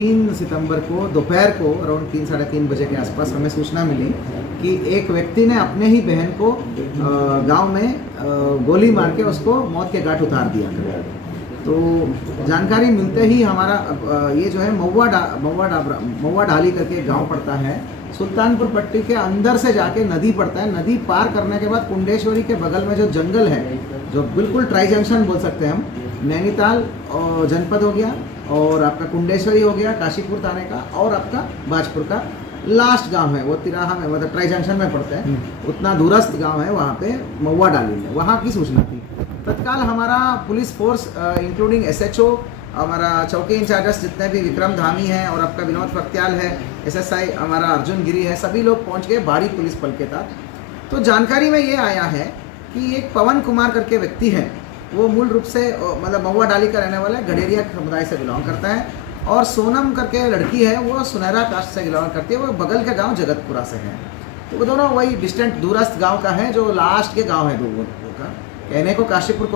3 सितंबर को दोपहर को अराउंड 3-3:30 बजे के आसपास हमें सूचना मिली कि एक व्यक्ति ने अपने ही बहन को गांव में गोली मार के उसको मौत के घाट उतार दिया था। तो जानकारी मिलते ही हमारा ये जो है महुआ ढाली करके गांव पड़ता है, सुल्तानपुर पट्टी के अंदर से जाके नदी पड़ता है। नदी पार करने के बाद कुंडेश्वरी के बगल में जो जंगल है, जो बिल्कुल ट्राई जंक्शन बोल सकते हैं हम, नैनीताल जनपद हो गया और आपका कुंडेश्वरी हो गया काशीपुर थाने का, और आपका बाजपुर का लास्ट गांव है वो तिराहा में, मतलब ट्राई जंक्शन में पड़ता है। उतना दूरस्थ गांव है वहाँ पे महुआ डाली में, वहाँ की सूचना थी। तत्काल हमारा पुलिस फोर्स इंक्लूडिंग SHO, हमारा चौकी इंचार्जस जितने भी विक्रम धामी है और आपका विनोद फक्त्याल है, SSI हमारा अर्जुन गिरी है, सभी लोग पहुँच गए भारी पुलिस बल के साथ। तो जानकारी में ये आया है कि एक पवन कुमार करके व्यक्ति है, वो मूल रूप से मतलब महुआ डाली का रहने वाला है, गडेरिया समुदाय से बिलोंग करता है, और सोनम करके लड़की है वो सुनहरा कास्ट से बिलोंग करती है, वो बगल के गांव जगतपुरा से है। तो वो दोनों वही डिस्टेंट दूरस्थ गांव का है, जो लास्ट के गांव है दो का। कहने को काशीपुर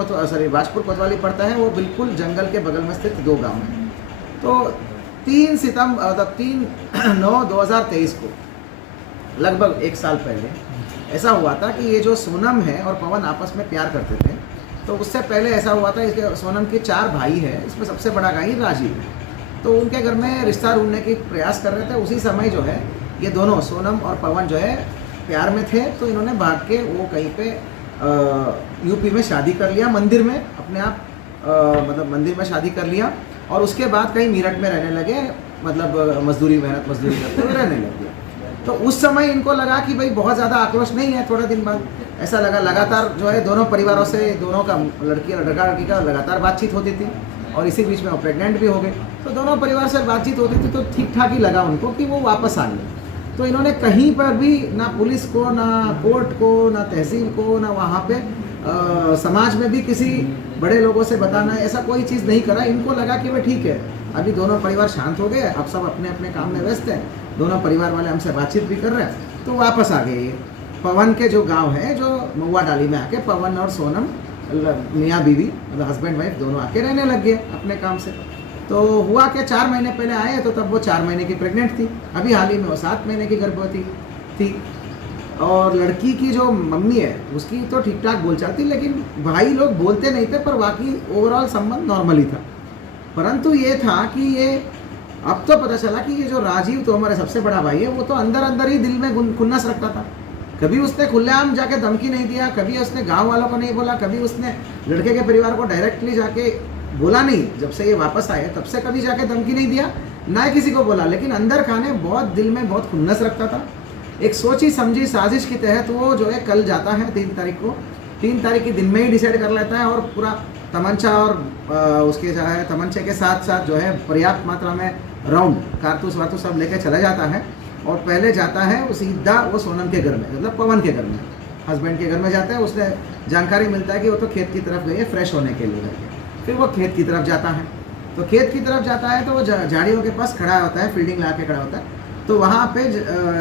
बाजपुर कोतवाली पड़ता है, वो बिल्कुल जंगल के बगल में स्थित दो गाँव हैं। तो 3/9/2023 को लगभग 1 साल पहले ऐसा हुआ था कि ये जो सोनम है और पवन आपस में प्यार करते थे। तो उससे पहले ऐसा हुआ था, इसके सोनम के 4 भाई हैं, इसमें सबसे बड़ा भाई राजीव है। तो उनके घर में रिश्ता ढूंढने की प्रयास कर रहे थे। उसी समय जो है ये दोनों सोनम और पवन जो है प्यार में थे। तो इन्होंने भाग के वो कहीं पे यूपी में शादी कर लिया, मंदिर में अपने आप मतलब मंदिर में शादी कर लिया, और उसके बाद कहीं मीरठ में रहने लगे, मतलब मेहनत मजदूरी करते हुए रहने लगे। तो उस समय इनको लगा कि भाई बहुत ज़्यादा आक्रोश नहीं है। थोड़े दिन बाद ऐसा लगा, लगातार जो है दोनों परिवारों से, दोनों का लड़की का लगातार बातचीत होती थी, और इसी बीच में वो प्रेग्नेंट भी हो गए। तो दोनों परिवार से बातचीत होती थी, तो ठीक ठाक ही लगा उनको कि वो वापस आ गए। तो इन्होंने कहीं पर भी ना पुलिस को, ना कोर्ट को, ना तहसील को, ना वहाँ पे समाज में भी किसी बड़े लोगों से बताना, ऐसा कोई चीज़ नहीं करा। इनको लगा कि भाई ठीक है, अभी दोनों परिवार शांत हो गए, अब सब अपने अपने काम में व्यस्त हैं, दोनों परिवार वाले हमसे बातचीत भी कर रहे हैं, तो वापस आ गए। पवन के जो गांव है, जो महुआ डाली में आके पवन और सोनम मियाँ बीवी, मतलब हस्बैंड वाइफ दोनों आके रहने लग गए अपने काम से। तो हुआ कि 4 महीने पहले आए, तो तब वो 4 महीने की प्रेग्नेंट थी। अभी हाल ही में वो 7 महीने की गर्भवती थी। और लड़की की जो मम्मी है उसकी तो ठीक ठाक बोलचाल थी, लेकिन भाई लोग बोलते नहीं थे, पर बाकी ओवरऑल संबंध नॉर्मली था। परंतु ये था कि ये अब तो पता चला कि ये जो राजीव तो हमारे सबसे बड़ा भाई है, वो तो अंदर अंदर ही दिल में खुन्नस रखता था। कभी उसने खुलेआम जाके धमकी नहीं दिया, कभी उसने गांव वालों को नहीं बोला, कभी उसने लड़के के परिवार को डायरेक्टली जाके बोला नहीं। जब से ये वापस आए तब से कभी जाके धमकी नहीं दिया, ना किसी को बोला, लेकिन अंदर खाने बहुत दिल में बहुत खुन्नस रखता था। एक सोची समझी साजिश के तहत वो जो है कल जाता है 3 तारीख को, 3 तारीख के दिन में ही डिसाइड कर लेता है, और पूरा तमंचा और उसके जो है तमंचे के साथ साथ जो है पर्याप्त मात्रा में राउंड कारतूस वारतूस सब लेके चला जाता है। और पहले जाता है वो सीधा वो सोनम के घर में, मतलब पवन के घर में, हस्बैंड के घर में जाता है। उसने जानकारी मिलता है कि वो तो खेत की तरफ गई है फ्रेश होने के लिए। फिर वो खेत की तरफ जाता है, तो खेत की तरफ जाता है तो वो झाड़ियों के पास खड़ा होता है, फील्डिंग ला के खड़ा होता है। तो वहाँ पे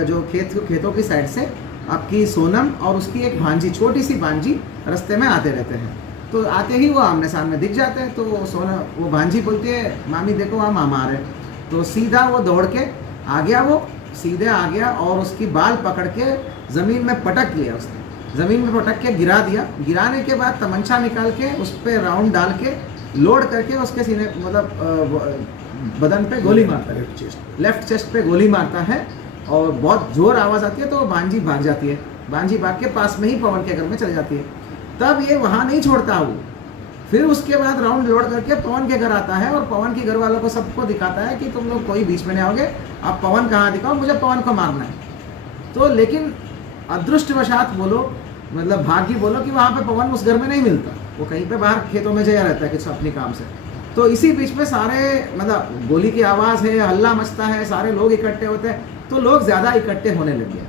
जो खेतों की साइड से आपकी सोनम और उसकी एक भांजी, छोटी सी भांजी रास्ते में आते रहते हैं। तो आते ही वो आमने सामने दिख जाते हैं। तो वो भांजी बोलती है, मामी देखो वहाँ मामा आ रहे। तो सीधा वो दौड़ के आ गया, वो सीधे आ गया और उसकी बाल पकड़ के ज़मीन में पटक लिया। उसने ज़मीन में पटक के गिरा दिया। गिराने के बाद तमंचा निकाल के उस पर राउंड डाल के लोड करके उसके सीने, मतलब बदन पे गोली मारता है, लेफ्ट चेस्ट पे गोली मारता है, और बहुत जोर आवाज़ आती है। तो वो भांजी भाग जाती है। भांजी भाग के पास में ही पवन के घर में चली जाती है। तब ये वहाँ नहीं छोड़ता वो, फिर उसके बाद राउंड लोड करके पवन के घर आता है, और पवन के घर वालों को सबको दिखाता है कि तुम लोग कोई बीच में नहीं आओगे, आप पवन कहाँ दिखाओ, मुझे पवन को मारना है। तो लेकिन अदृष्टवशात बोलो, मतलब भाग्य बोलो, कि वहाँ पे पवन उस घर में नहीं मिलता, वो कहीं पे बाहर खेतों में जया रहता है किसी अपने काम से। तो इसी बीच में सारे, मतलब गोली की आवाज़ है, हल्ला मचता है, सारे लोग इकट्ठे होते हैं, तो लोग ज़्यादा इकट्ठे होने लग गए।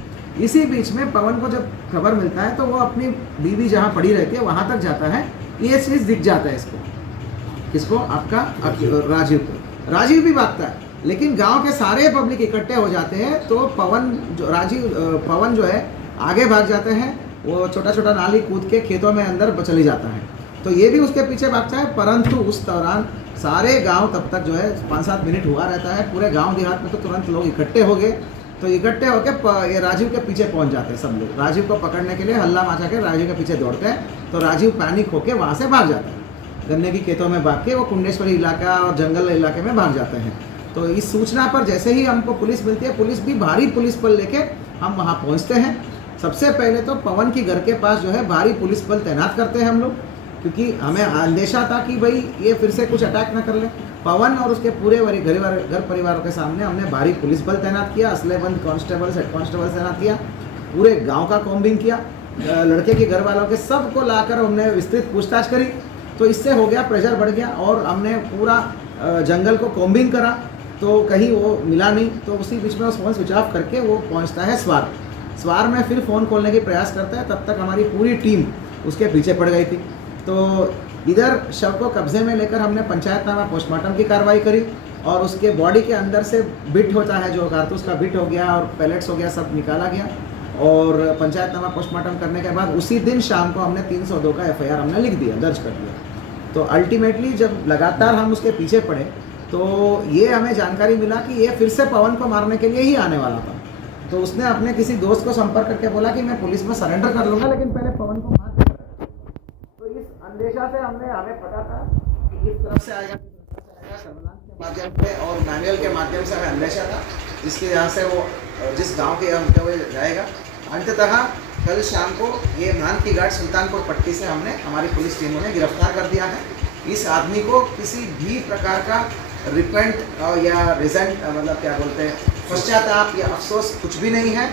इसी बीच में पवन को जब खबर मिलता है तो वो अपनी बीवी जहाँ पड़ी रहती है वहाँ तक जाता है। ये चीज़ दिख जाता है इसको, किसको, आपका राजीव को। राजीव भी भागता है, लेकिन गांव के सारे पब्लिक इकट्ठे हो जाते हैं। तो पवन जो है आगे भाग जाते हैं, वो छोटा छोटा नाली कूद के खेतों में अंदर चले जाता है। तो ये भी उसके पीछे भागता है, परंतु उस दौरान सारे गांव तब तक जो है 5-7 मिनट हुआ रहता है, पूरे गांव देहात में तो तुरंत लोग इकट्ठे हो गए। तो इकट्ठे होकर ये राजीव के पीछे पहुंच जाते हैं सब लोग। राजीव को पकड़ने के लिए हल्ला मचा के राजीव के पीछे दौड़ते हैं। तो राजीव पैनिक होकर वहाँ से भाग जाता है, गन्ने की खेतों में भाग के वो कुंडेश्वरी इलाका और जंगल इलाके में भाग जाते हैं। तो इस सूचना पर जैसे ही हमको पुलिस मिलती है, पुलिस भी भारी पुलिस बल लेके हम वहाँ पहुँचते हैं। सबसे पहले तो पवन की घर के पास जो है भारी पुलिस बल तैनात करते हैं हम लोग, क्योंकि हमें अंदेशा था कि भाई ये फिर से कुछ अटैक ना कर ले। पवन और उसके पूरे घर परिवारों के सामने हमने भारी पुलिस बल तैनात किया, असलेबंद कांस्टेबल, हेड कांस्टेबल तैनात किया, पूरे गांव का कॉम्बिंग किया, लड़के के घर वालों के सबको लाकर हमने विस्तृत पूछताछ करी। तो इससे हो गया, प्रेशर बढ़ गया और हमने पूरा जंगल को कॉम्बिंग करा, तो कहीं वो मिला नहीं। तो उसी बीच में फ़ोन स्विच ऑफ करके वो पहुँचता है स्वार में, फिर फ़ोन खोलने की प्रयास करता है। तब तक हमारी पूरी टीम उसके पीछे पड़ गई थी। तो इधर शव को कब्जे में लेकर हमने पंचायतनामा पोस्टमार्टम की कार्रवाई करी और उसके बॉडी के अंदर से बिट होता है, जो कारतूस का बिट हो गया और पैलेट्स हो गया, सब निकाला गया। और पंचायतनामा पोस्टमार्टम करने के बाद उसी दिन शाम को हमने 302 का FIR हमने लिख दिया, दर्ज कर दिया। तो अल्टीमेटली जब लगातार हम उसके पीछे पड़े तो ये हमें जानकारी मिला कि ये फिर से पवन को मारने के लिए ही आने वाला था। तो उसने अपने किसी दोस्त को संपर्क करके बोला कि मैं पुलिस में सरेंडर कर लूँगा, लेकिन पहले पवन को मार देगा। तो इस अंदेशा से हमें पता था कि किस तरफ से आएगा, सर्विलांस के माध्यम से और मैनुअल के माध्यम से हमें अंदेशा था, जिसके यहाँ से वो जिस गांव के होते हुए जाएगा। अंततः कल शाम को ये मान की घाट सुल्तानपुर पट्टी से हमारी पुलिस टीमों ने गिरफ्तार कर दिया है। इस आदमी को किसी भी प्रकार का रिपेंट या रिजेंट, मतलब क्या बोलते हैं, पश्चाताप या अफसोस कुछ भी नहीं है।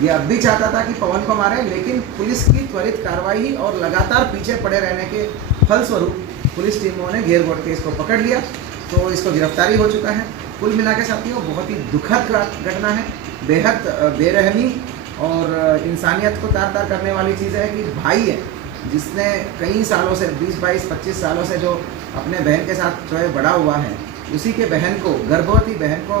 ये अब भी चाहता था कि पवन को मारे, लेकिन पुलिस की त्वरित कार्रवाई और लगातार पीछे पड़े रहने के फलस्वरूप पुलिस टीमों ने घेर घोट के इसको पकड़ लिया। तो इसको गिरफ्तारी हो चुका है। कुल मिला के साथियों, बहुत ही दुखद घटना है, बेहद बेरहमी और इंसानियत को तार तार करने वाली चीज़ है कि भाई है जिसने कई सालों से 20, 22, 25 सालों से जो अपने बहन के साथ जो है बड़ा हुआ है, उसी के बहन को, गर्भवती बहन को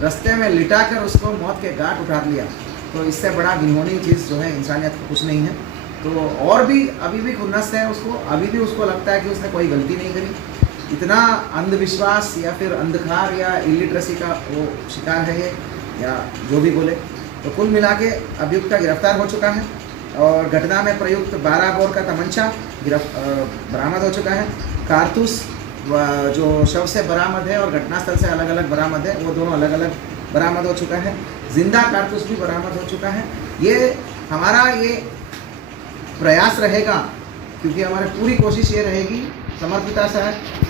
रास्ते में लिटा कर उसको मौत के घाट उठा लिया। तो इससे बड़ा घिनौनी चीज़ जो है इंसानियत को कुछ नहीं है। तो और भी अभी भी खुन्नस है उसको, अभी भी उसको लगता है कि उसने कोई गलती नहीं करी। इतना अंधविश्वास या फिर अंधकार या इलिटरेसी का वो शिकार है ये, या जो भी बोले। तो कुल मिला के अभियुक्त का गिरफ्तार हो चुका है और घटना में प्रयुक्त 12 बोर का तमंचा बरामद हो चुका है। कारतूस जो शव से बरामद है और घटनास्थल से अलग अलग बरामद है, वो दोनों अलग अलग बरामद हो चुका है। जिंदा कारतूस भी बरामद हो चुका है। ये हमारा ये प्रयास रहेगा, क्योंकि हमारी पूरी कोशिश ये रहेगी समर्पिता से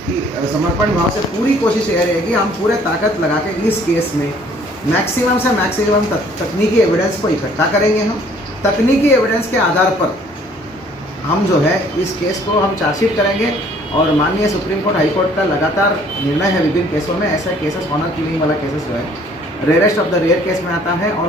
कि समर्पण भाव से पूरी कोशिश ये रहेगी, हम पूरे ताकत लगा के इस केस में मैक्सिमम से मैक्सिमम तकनीकी एविडेंस को इकट्ठा करेंगे। हम तकनीकी एविडेंस के आधार पर हम जो है इस केस को हम चार्जशीट करेंगे और माननीय सुप्रीम कोर्ट, हाई कोर्ट का लगातार निर्णय है विभिन्न केसों में, ऐसा केसेस ऑनर किलिंग वाला केसेस जो है rarest of the rare case में आता है और